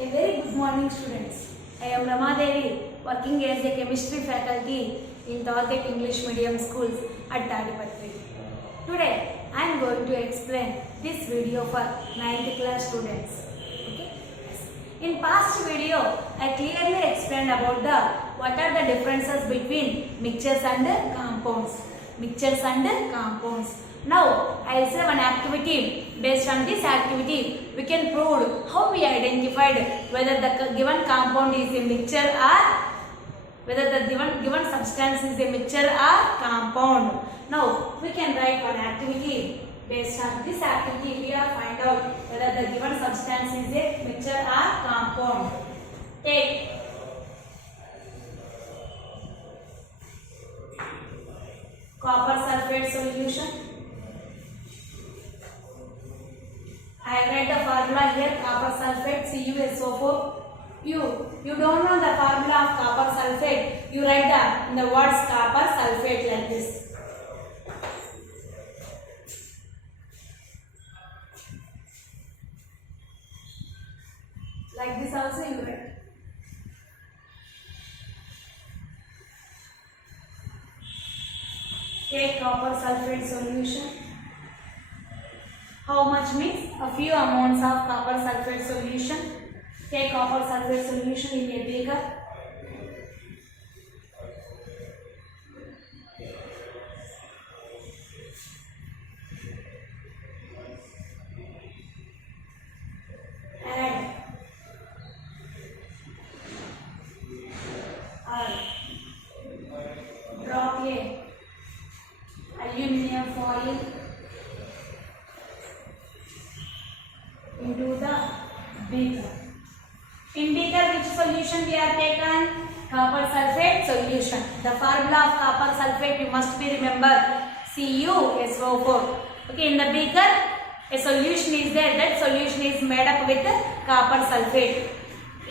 A very good morning, students. I am Rama Devi, working as a chemistry faculty in Target English Medium Schools at Tadipatri. Today, I am going to explain this video for 9th class students. Okay? Yes. In past video, I clearly explained about what are the differences between mixtures and compounds. Mixtures and compounds. Now, I will say one activity. Based on this activity, we can prove how we identified whether the given compound is a mixture or whether the given substance is a mixture or compound. Now, we can write one activity. Based on this activity, we are find out whether the given substance is a mixture or compound. Take copper sulfate solution. I write the formula here, copper sulfate CuSO4. You don't know the formula of copper sulfate. You write in the words copper sulfate like this. Like this also you write. Take copper sulfate solution. How much means a few amounts of copper sulfate solution. Take copper sulfate solution in a beaker. Add or drop a aluminium foil into the beaker. In beaker, which solution we have taken? Copper sulfate solution. The formula of copper sulfate you must be remember CuSO4. Okay, in the beaker a solution is there. That solution is made up with copper sulfate.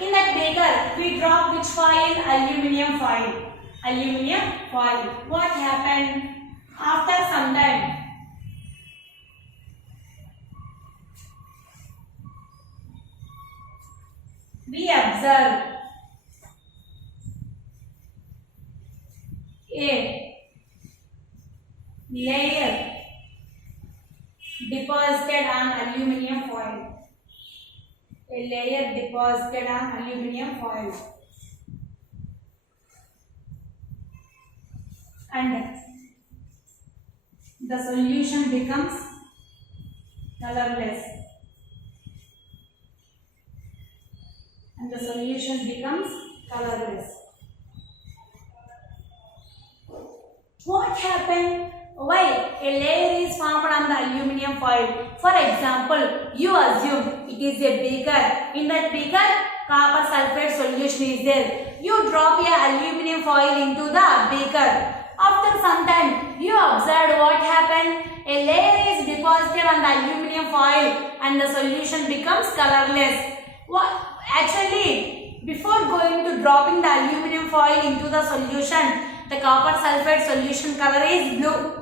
In that beaker we drop which foil? Aluminium foil. Aluminium foil. What happened? After some time, we observe a layer deposited on aluminium foil. A layer deposited on aluminium foil. And the solution becomes colorless. And the solution becomes colorless. What happened? Why a layer is formed on the aluminium foil? For example, you assume it is a beaker. In that beaker, copper sulfate solution is there. You drop a aluminium foil into the beaker. After some time, you observed what happened. A layer is deposited on the aluminium foil and the solution becomes colorless. Actually, before going to dropping the aluminium foil into the solution, the copper sulfate solution color is blue.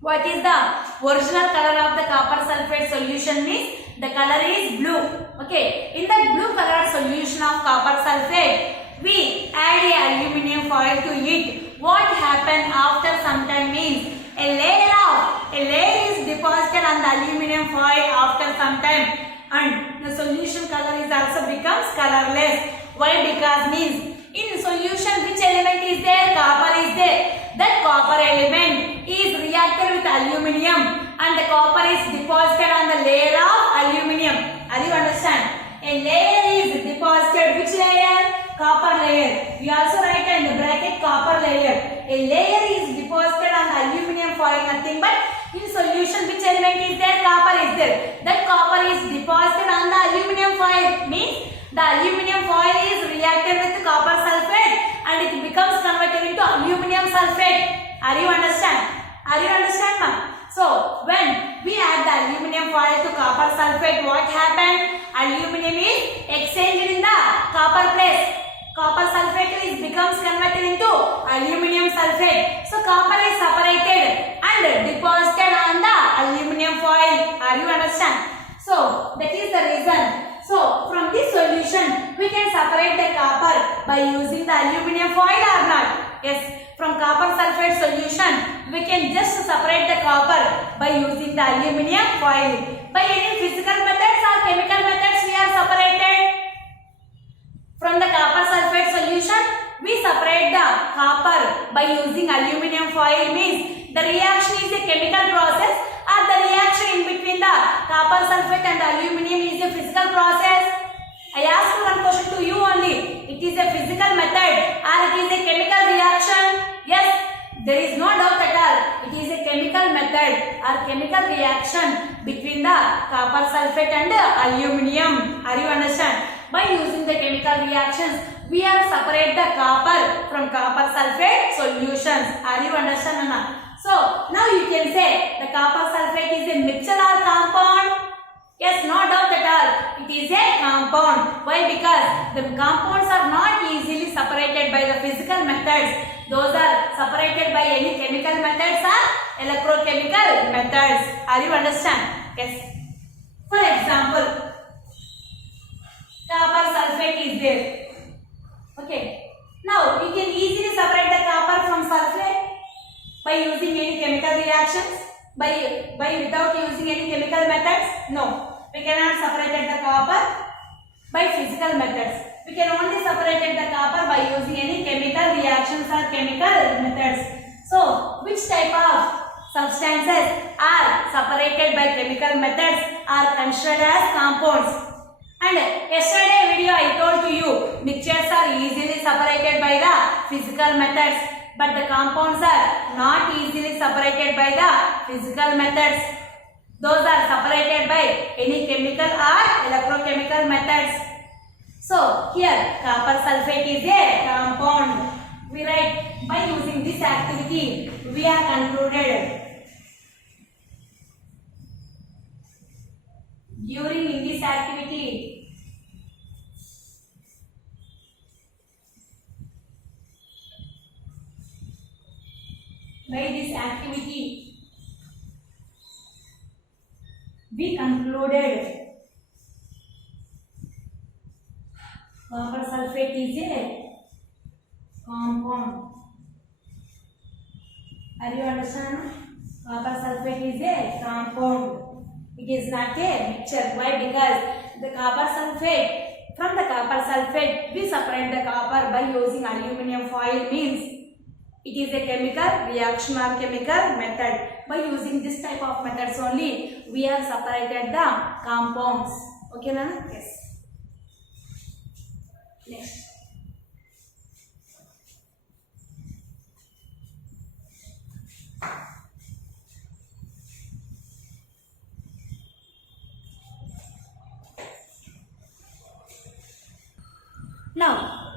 What is the original color of the copper sulfate solution means? The color is blue. Okay, in that blue color solution of copper sulfate, we add a aluminium foil to it. What happened after some time means a layer is deposited on the aluminium foil after some time, and the solution color is also becomes colorless. Why? Because means in solution which element is there? Copper is there. That copper element is reacted with aluminium and the copper is deposited on the layer of aluminium. Are you understand? A layer is deposited. Which layer? Copper layer. We also write in the bracket copper layer. A layer is deposited on the aluminium foil, nothing but in solution which element is there? Copper is there. That copper is deposited on the aluminium foil means the aluminium foil is reacted with copper sulfate and it becomes converted into aluminium sulfate. Are you understand? Are you understand, ma'am? So when we add the aluminium foil to copper sulfate, what happened? Aluminium is exchanged in the copper place. Copper sulfate becomes converted into aluminium sulfate. So copper is separated and deposited on the aluminium foil. Are you understand? So that is the reason. So from this solution solution, we can separate the copper by using the aluminum foil or not? Yes. From copper sulfate solution, we can just separate the copper by using the aluminum foil. By any physical methods or chemical methods, we are separated. From the copper sulfate solution, we separate the copper by using aluminum foil. Means the reaction is a chemical process, or the reaction in between the copper sulfate and the aluminum is a physical process. I ask one question to you only. It is a physical method or it is a chemical reaction? Yes, there is no doubt at all. It is a chemical method or chemical reaction between the copper sulfate and the aluminum. Are you understand? By using the chemical reactions, we are separate the copper from copper sulfate solutions. Are you understand, Anna? So now you can say the copper sulfate is a mixture or compound. Yes, no doubt at all. It is a compound. Why? Because the compounds are not easily separated by the physical methods. Those are separated by any chemical methods or electrochemical methods. Are you understand? Yes. For example, copper sulfate is there. Okay. Now we can easily separate the copper from sulfate by using any chemical reactions. By without using any chemical methods? No. We cannot separate the copper by physical methods. We can only separate the copper by using any chemical reactions or chemical methods. So, which type of substances are separated by chemical methods are considered as compounds? And yesterday video I told to you, mixtures are easily separated by the physical methods, but the compounds are not easily separated by the physical methods. Those are separated by any chemical or electrochemical methods. So here copper sulfate is a compound. We write by using this activity we are concluded. During in this activity, by this activity we concluded copper sulfate is a compound. Are you understand? Copper sulfate is a compound. It is not a mixture. Why? Because the copper sulfate, from the copper sulfate we separate the copper by using aluminum foil. Means it is a chemical reaction or chemical method. By using this type of methods only, we have separated the compounds. Okay, Nana? Yes. Next. Now,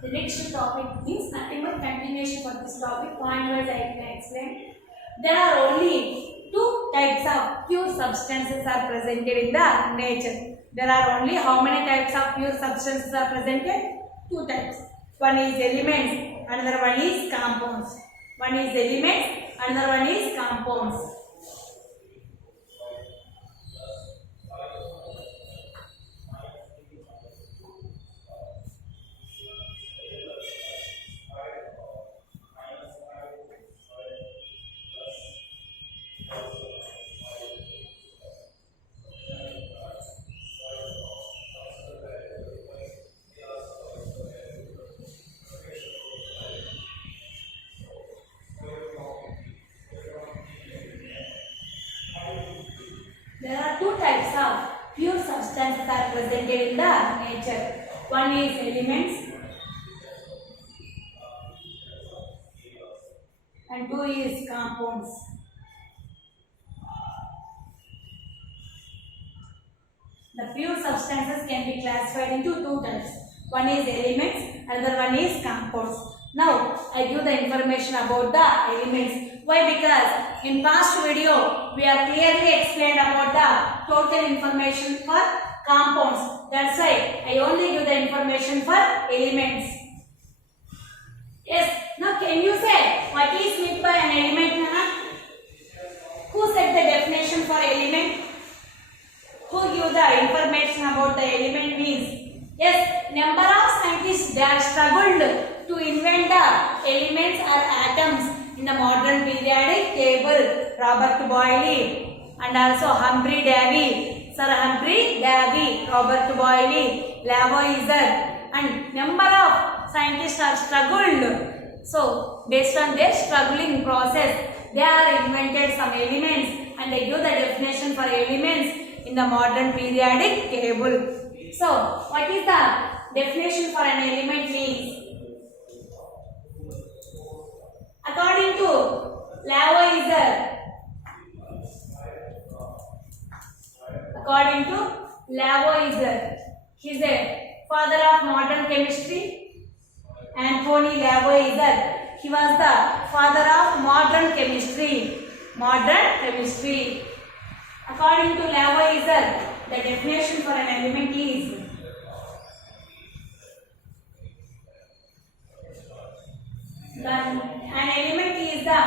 the next topic means nothing but continuation for this topic. Point wise I can explain. There are only two types of pure substances are presented in the nature. There are only how many types of pure substances are presented? Two types. One is elements, another one is compounds. One is elements, another one is compounds. There are two types of pure substances are presented in the nature. One is elements and two is compounds. The pure substances can be classified into two types. One is elements, another one is compounds. Now, I give the information about the elements. Why? Because in past video, we have clearly explained about the total information for compounds. That's why I only give the information for elements. Yes. Now, can you say what is meant by an element, Nana? Who said the definition for element? Who give the information about the element means? Yes, number of scientists they are struggled to invent the elements or atoms in the modern periodic table. Robert Boyle and also Humphrey Davy, Sir Humphrey Davy, Robert Boyle, Lavoisier, and number of scientists are struggled. So, based on their struggling process, they are invented some elements and they give the definition for elements in the modern periodic table. So, what is the definition for an element means? According to Lavoisier, he is a father of modern chemistry. Anthony Lavoisier, he was the father of modern chemistry. According to Lavoisier, the definition for an element is an element is the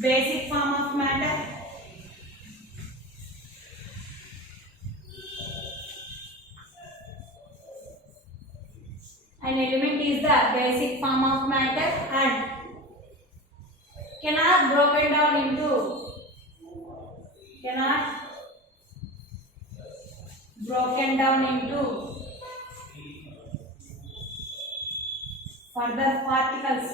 basic form of matter. An element is the basic form of matter and cannot broken down into further particles.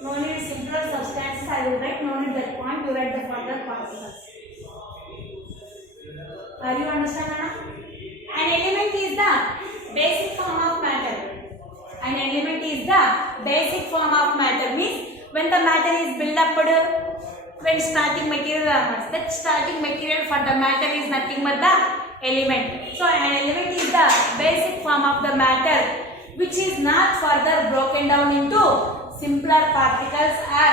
No need simpler substances, I will write, no need that point, you write the further particles. Are you understand, Anna? An element is the basic form of matter. An element is the basic form of matter means when the matter is built up, when starting material occurs, that starting material for the matter is nothing but the element. So an element is the basic form of the matter which is not further broken down into simpler particles or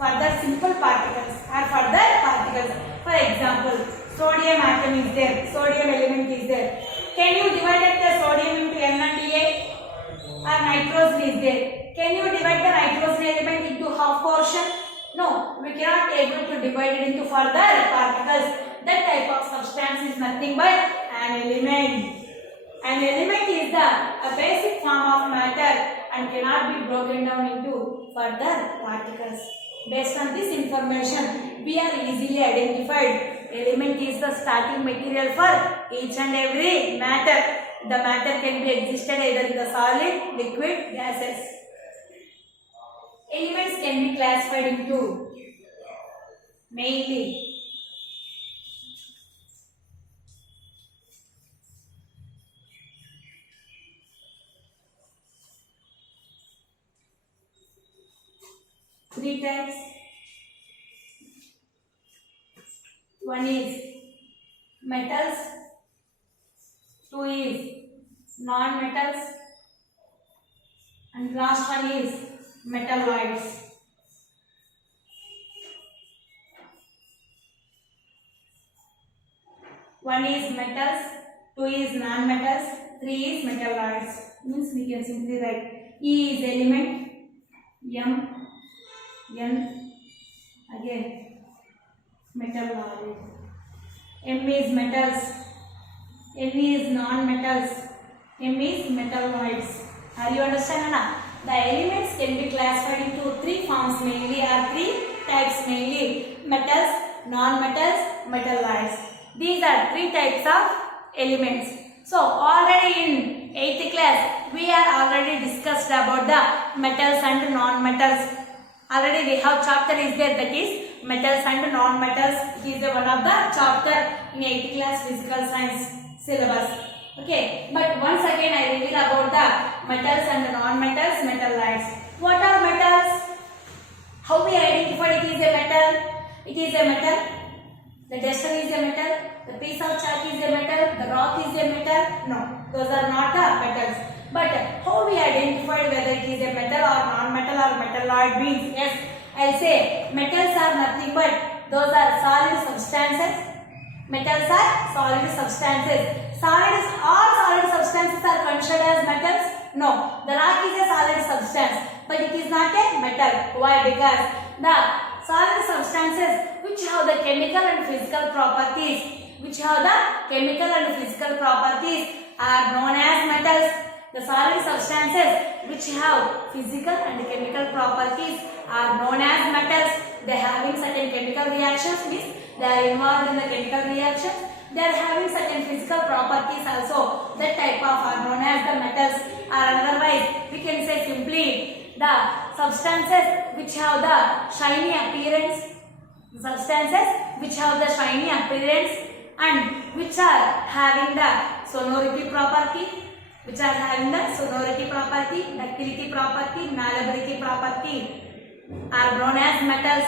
further simple particles or further particles. For example, sodium atom is there, sodium element is there. Can you divide the sodium into N and A? Or nitrogen is there. Can you divide the nitrogen element into half portion? No, we cannot able to divide it into further particles. That type of substance is nothing but an element. An element is a basic form of matter and cannot be broken down into further particles. Based on this information, we are easily identified. Element is the starting material for each and every matter. The matter can be existed either in the solid, liquid, gases. Elements can be classified into mainly three types. One is metals, two is non-metals, and last one is metalloids. One is metals, two is non-metals, three is metalloids. Means we can simply write E is element, M, N, again metalloid. M is metals, N is non-metals, M is metalloids. Are you understand, Anna? The elements can be classified into three forms mainly, or three types mainly: metals, non-metals, metalloids. These are three types of elements. So already in 8th class we are already discussed about the metals and non-metals. Already we have chapter is there, that is metals and non-metals. It is one of the chapter in 8th class physical science syllabus. Okay, but once again I reveal about the metals and non-metals, metalloids. What are metals? How we identify it is a metal? It is a metal. The duster is a metal. The piece of chalk is a metal. The rock is a metal. No, those are not the metals. But how we identify whether it is a metal or non-metal or metalloid means, yes, I'll say metals are nothing but those are solid substances Metals are solid substances. All solid substances are considered as metals? No. The rock is a solid substance, but it is not a metal. Why? Because the solid substances which have the chemical and physical properties, are known as metals. The solid substances which have physical and chemical properties are known as metals. They are having certain chemical reactions, means they are involved in the chemical reactions. They are having certain physical properties also. That type of are known as the metals. Or otherwise, we can say simply the substances which have the shiny appearance. And which are having the sonority property, ductility property, malleability property are known as metals.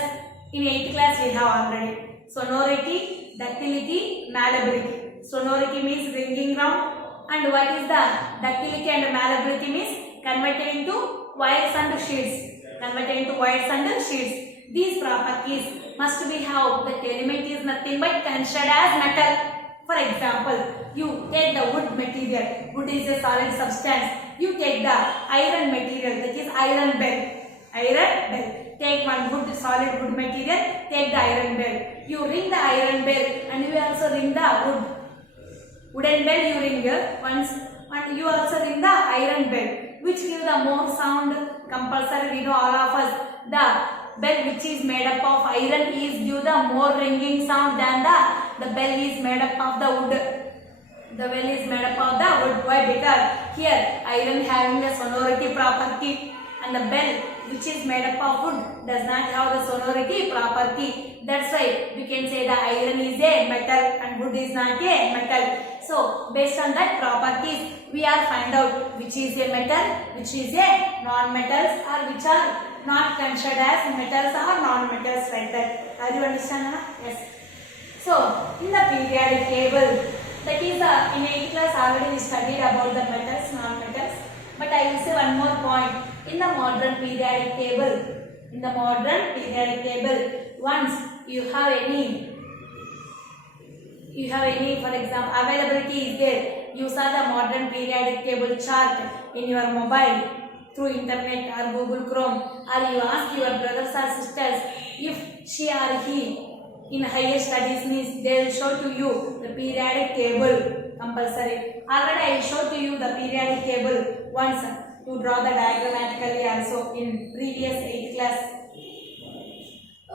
In 8th class we have already sonority, ductility, malleability. Sonority means ringing round, and what is the ductility and malleability means converted into wires and sheets. These properties must be how the element is nothing but considered as metal. For example, you take the wood material. Wood is a solid substance. You take the iron material, that is iron bell. Take one solid wood material, take the iron bell. You ring the iron bell and you also ring the wooden bell. You ring once, and you also ring the iron bell. Which give the more sound? Compulsory, we know all of us. The bell which is made up of iron is give the more ringing sound than the bell is made up of the wood. Why? Because here iron having the sonority property, and the bell which is made up of wood does not have the sonority property. That's why we can say the iron is a metal and wood is not a metal. So based on that properties, we are find out which is a metal, which is a non-metals, or which are not considered as metals or non-metals, like that. Are you understand? Yes. So in the periodic table, that is in 8th class already we studied about the metals, non-metals. But I will say one more point. In the modern periodic table, once you have any, for example, availability is there. You saw the modern periodic table chart in your mobile through internet or Google Chrome, or you ask your brothers or sisters if she or he in higher studies means they will show to you the periodic table compulsory. Already I showed to you the periodic table once to draw the diagrammatically also in previous 8th class.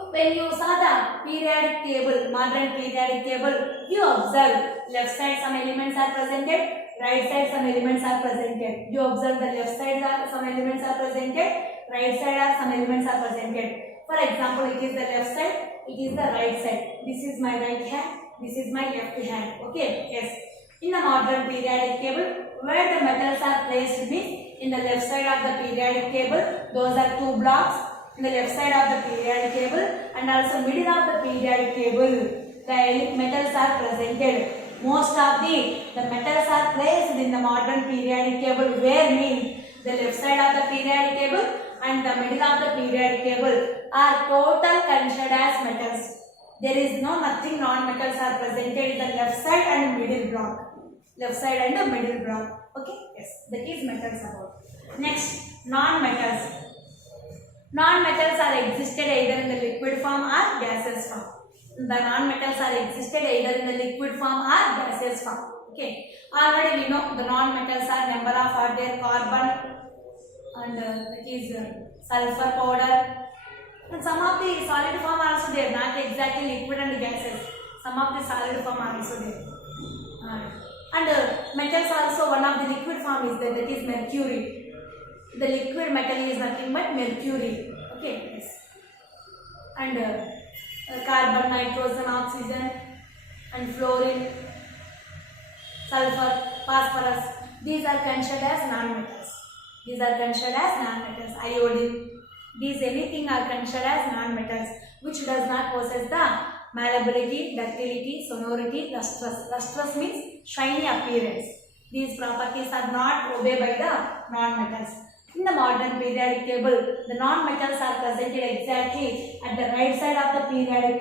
When you saw the periodic table, modern periodic table, you observe left side some elements are presented, right side some elements are presented. You observe the left side some elements are presented, right side some elements are presented. For example, it is the left side, it is the right side. This is my right hand, this is my left hand. Okay, yes. In the modern periodic table, where the metals are placed means in the left side of the periodic table, those are 2 blocks. In the left side of the periodic table and also middle of the periodic table, the metals are presented. Most of the metals are placed in the modern periodic table, where means the left side of the periodic table and the middle of the periodic table are total considered as metals. There is nothing non-metals are presented in the left side and middle block. Okay, yes, that is metals about. Next, non-metals. Non-metals are existed either in the liquid form or gaseous form. The non-metals are existed either in the liquid form or gaseous form. Okay, already we know the non-metals are number of are there carbon and that is sulfur powder, and some of the solid form are also there, not exactly liquid and gases. Some of the solid form are also there. And metals also, one of the liquid form is there, that is mercury. The liquid metal is nothing but mercury. Okay, yes. And carbon, nitrogen, oxygen, and fluorine, sulfur, phosphorus. These are considered as non-metals. Iodine. These anything are considered as non-metals, which does not possess the malleability, ductility, sonority, lustrous. Lustrous means shiny appearance. These properties are not obeyed by the non-metals. In the modern periodic table, the non-metals are presented exactly at the right side of the periodic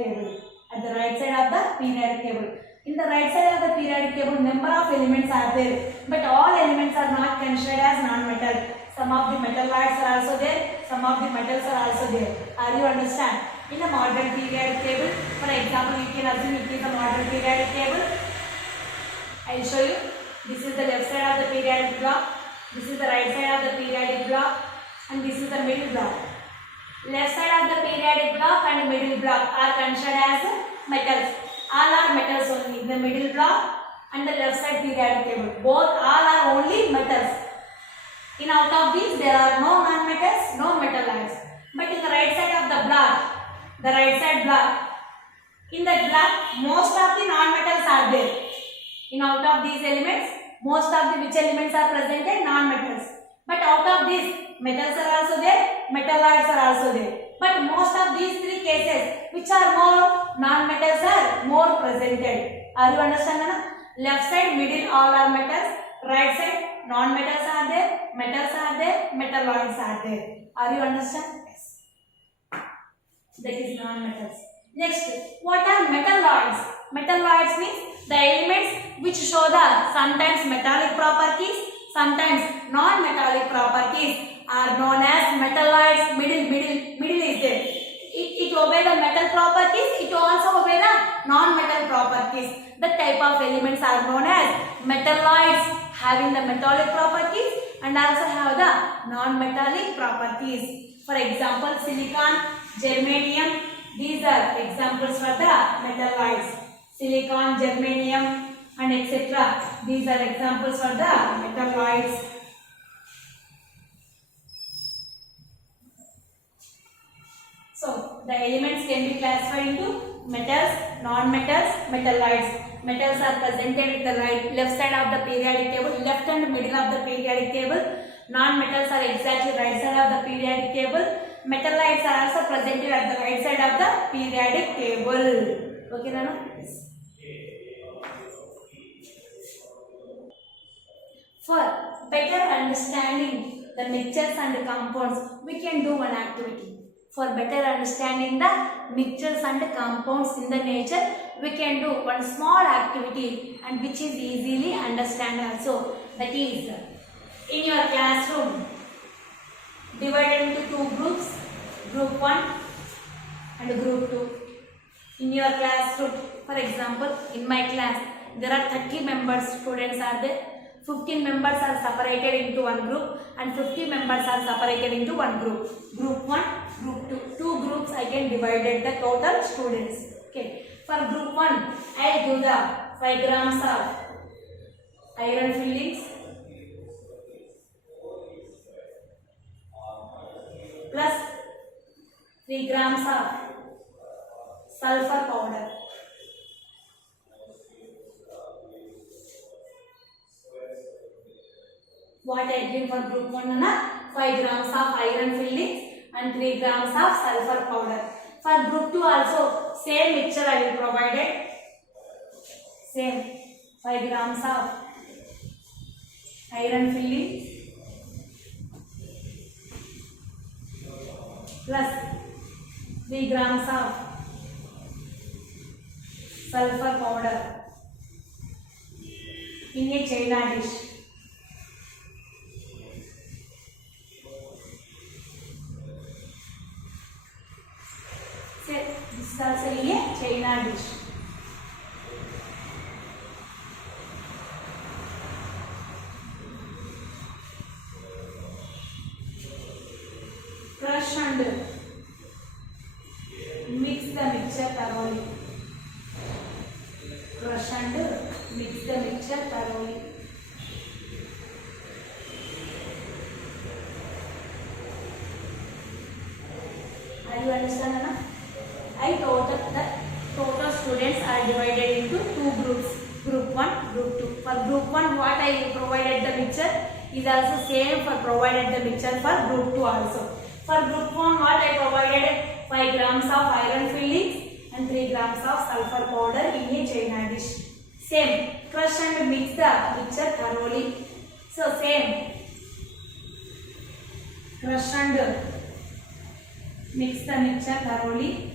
table. In the right side of the periodic table, number of elements are there, but all elements are not considered as non-metal. Some of the metalloids are also there, some of the metals are also there. Are you understand? In the modern periodic table, for example, you can assume it is a modern periodic table. I will show you. This is the left side of the periodic block. This is the right side of the periodic block, and this is the middle block. Left side of the periodic block and middle block are considered as metals. All are metals only. The middle block and the left side periodic table, both all are only metals. In out of these, there are no non-metals, no metalloids. But in the right side of the block, the right side block, in that block, most of the non-metals are there. In out of these elements, most of the which elements are presented? Non-metals. But out of these, metals are also there, metalloids are also there. But most of these three cases, which are more non-metals are more presented. Are you understanding? Left side, middle, all are metals. Right side, non-metals are there, metals are there, metalloids are there. Are you understand? Yes. That is non-metals. Next, what are metalloids? Metalloids means the elements which show the sometimes metallic properties, sometimes non-metallic properties are known as metalloids. Middle is there. It obey the metal properties, it also obey the non-metal properties. That type of elements are known as metalloids, having the metallic properties and also have the non-metallic properties. For example, silicon, germanium, these are examples for the metalloids. Silicon, germanium and etc. These are examples for the metalloids. So, the elements can be classified into metals, non-metals, metalloids. Metals are presented at the left side of the periodic table, left and middle of the periodic table. Non-metals are exactly right side of the periodic table. Metalloids are also presented at the right side of the periodic table. Okay, Nana? Yes. For better understanding the mixtures and compounds, we can do one activity. For better understanding the mixtures and compounds in the nature, we can do one small activity and which is easily understand also. That is, in your classroom, divided into two groups, group 1 and group 2. In your classroom, for example, in my class, there are 30 members, students are there. 15 members are separated into one group and 50 members are separated into one group. Group 1, group 2. Two groups I can divide the total students. Okay. For group 1, I do the 5 grams of iron fillings plus 3 grams of sulfur powder. What I give for group 1 na 5 grams of iron fillings and 3 grams of sulfur powder. For group 2 also same mixture I will provide it. Same 5 grams of iron fillings plus 3 grams of sulfur powder in a China dish. This is also in a China dish. Crush and mix the mixture thoroughly. Crush and mix the mixture thoroughly. Are you understand, Anna? The total students are divided into two groups, group 1, group 2. For group 1, what I provided the mixture is also same for provided the mixture for group 2 also. For group 1, what I provided 5 grams of iron fillings and 3 grams of sulfur powder in a China dish. Same, crush and mix the mixture thoroughly. So same, crush and mix the mixture thoroughly.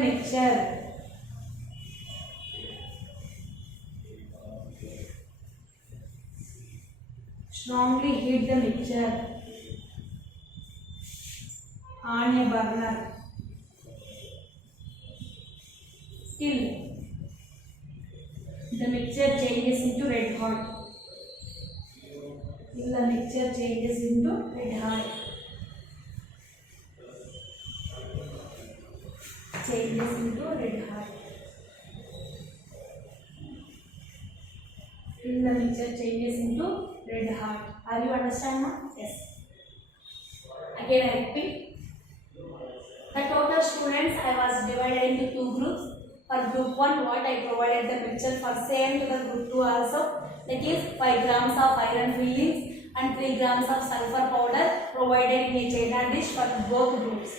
mixture. Strongly heat the mixture on a burner till the mixture changes into red hot. Till the mixture changes into red hot. Changes into red hot. Till the mixture changes into red hot. Are you understand now? Yes. Again I repeat. The total students I was divided into two groups. For group 1 what I provided the mixture for same to the group 2 also. That is 5 grams of iron fillings and 3 grams of sulfur powder provided in a china dish for both groups.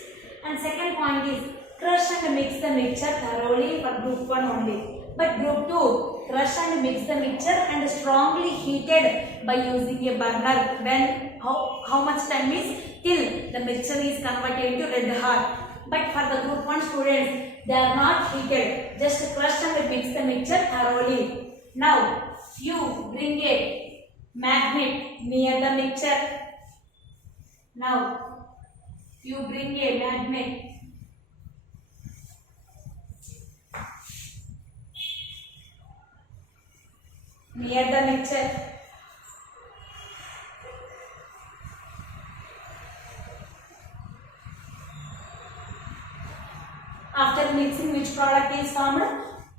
And second point is crush and mix the mixture thoroughly for group 1 only. But group 2 crush and mix the mixture and strongly heated by using a burner. When how much time is till the mixture is converted into red hot. But for the group 1 students they are not heated. Just crush and mix the mixture thoroughly. Now you bring a magnet near the mixture. Now you bring a magnet near the mixture. After mixing, which product is formed?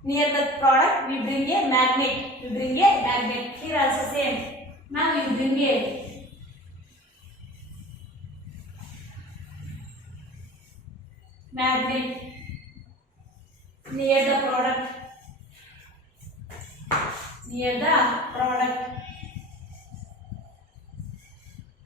Near the product we bring a magnet. Here also same. Now you bring a magnet near the product.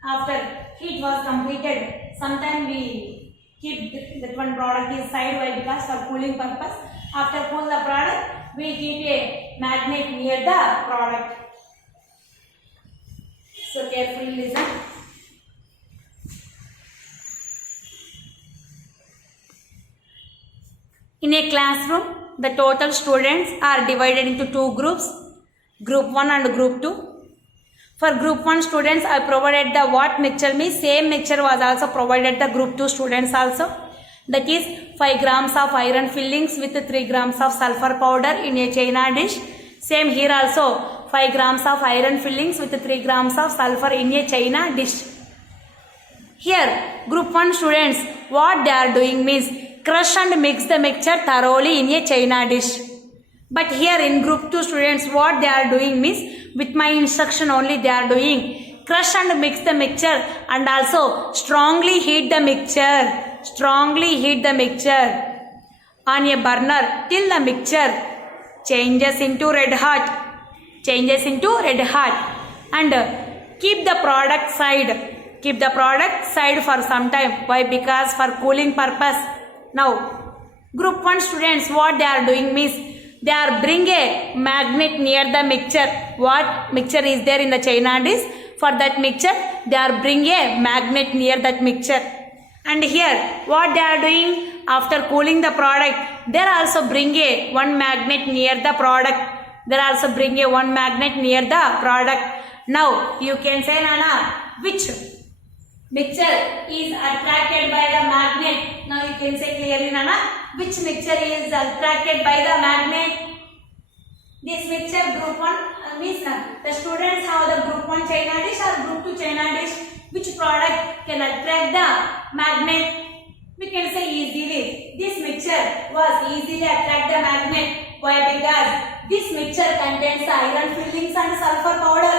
After heat was completed, sometime we keep that one product is side by because for cooling purpose. After cool the product, we keep a magnet near the product. So carefully listen. In a classroom, the total students are divided into two groups, group 1 and group 2. For group 1 students, I provided the what mixture means same mixture was also provided the group 2 students also. That is 5 grams of iron fillings with 3 grams of sulfur powder in a china dish. Same here also 5 grams of iron fillings with 3 grams of sulfur in a china dish. Here group 1 students what they are doing means crush and mix the mixture thoroughly in a china dish. But here in group 2 students what they are doing means with my instruction only they are doing crush and mix the mixture and also strongly heat the mixture on a burner till the mixture changes into red hot and keep the product side for some time. Why? Because for cooling purpose. Now group 1 students what they are doing means they are bring a magnet near the mixture. What mixture is there in the china dish? For that mixture they are bring a magnet near that mixture. And here what they are doing after cooling the product they are also bring a one magnet near the product. Now you can say Nana which mixture is attracted by the magnet. Now you can say clearly Nana which mixture is attracted by the magnet. This mixture group 1 means the students have the group 1 china dish or group 2 china dish. Which product can attract the magnet? We can say easily. This mixture was easily attract the magnet. Why? Because this mixture contains the iron fillings and sulfur powder.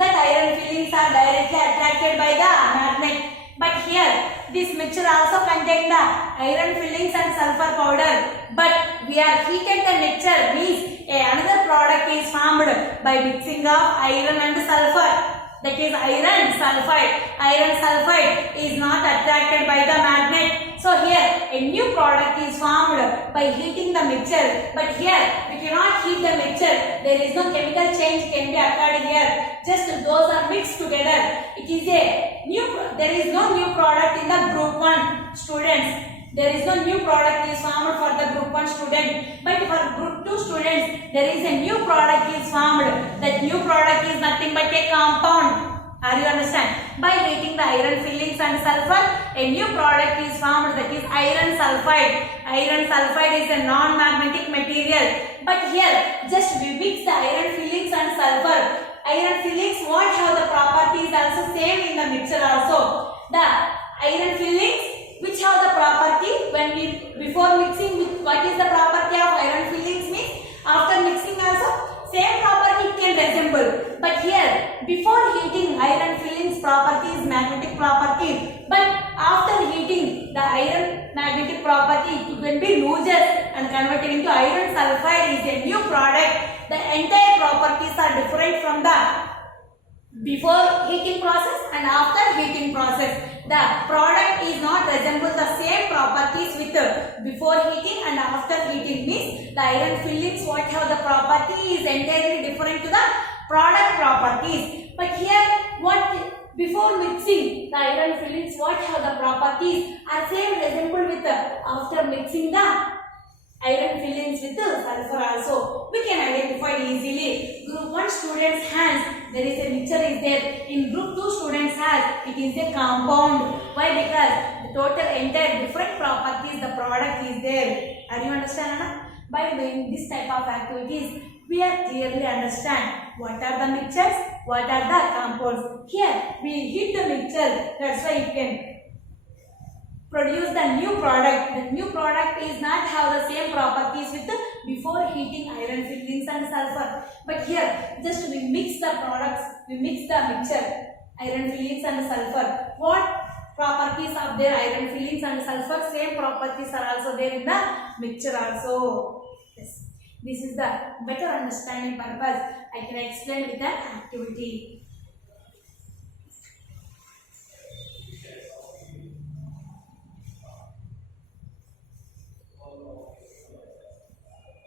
That iron fillings are directly attracted by the magnet. But here this mixture also contains the iron fillings and sulfur powder. But we are heated the mixture means another product is formed by mixing of iron and sulfur. That is iron sulfide. Iron sulfide is not attracted by the magnet. So here a new product is formed by heating the mixture. But here we cannot heat the mixture. There is no chemical change can be occurred here. Just those are mixed together. It is a new. There is no new product in the group 1. students. There is no new product is formed for the group 1 student, but for group 2 students there is a new product is formed. That new product is nothing but a compound. Are you understand? By heating the iron fillings and sulfur, a new product is formed, that is iron sulfide. Iron sulfide is a non-magnetic material. But here just we mix the iron fillings and sulfur. Iron fillings what have the properties also same in the mixture also. The iron fillings which have the property when we before mixing with what is the property of iron fillings means after mixing also same property it can resemble. But here before heating iron fillings property is magnetic property, but after heating the iron magnetic property it will be loses and converted into iron sulfide is a new product. The entire properties are different from the before heating process and after heating process. The product is not resemble the same properties with before heating and after heating means the iron fillings what have the property is entirely different to the product properties. But here what before mixing the iron fillings what have the properties are same resemble with after mixing the iron fillings with the sulfur also. We can identify easily. Group 1 students has there is a mixture is there. In group 2 students has it is a compound. Why? Because the total entire different properties the product is there. Are you understand, Anna? By doing this type of activities we are clearly understand what are the mixtures, what are the compounds. Here we heat the mixture, that's why you can produce the new product. The new product is not have the same properties with the before heating iron fillings and sulfur. But here just we mix the products, we mix the mixture, iron fillings and sulfur. What properties of their iron fillings and sulfur? Same properties are also there in the mixture also. Yes. This is the better understanding purpose. I can explain with an activity.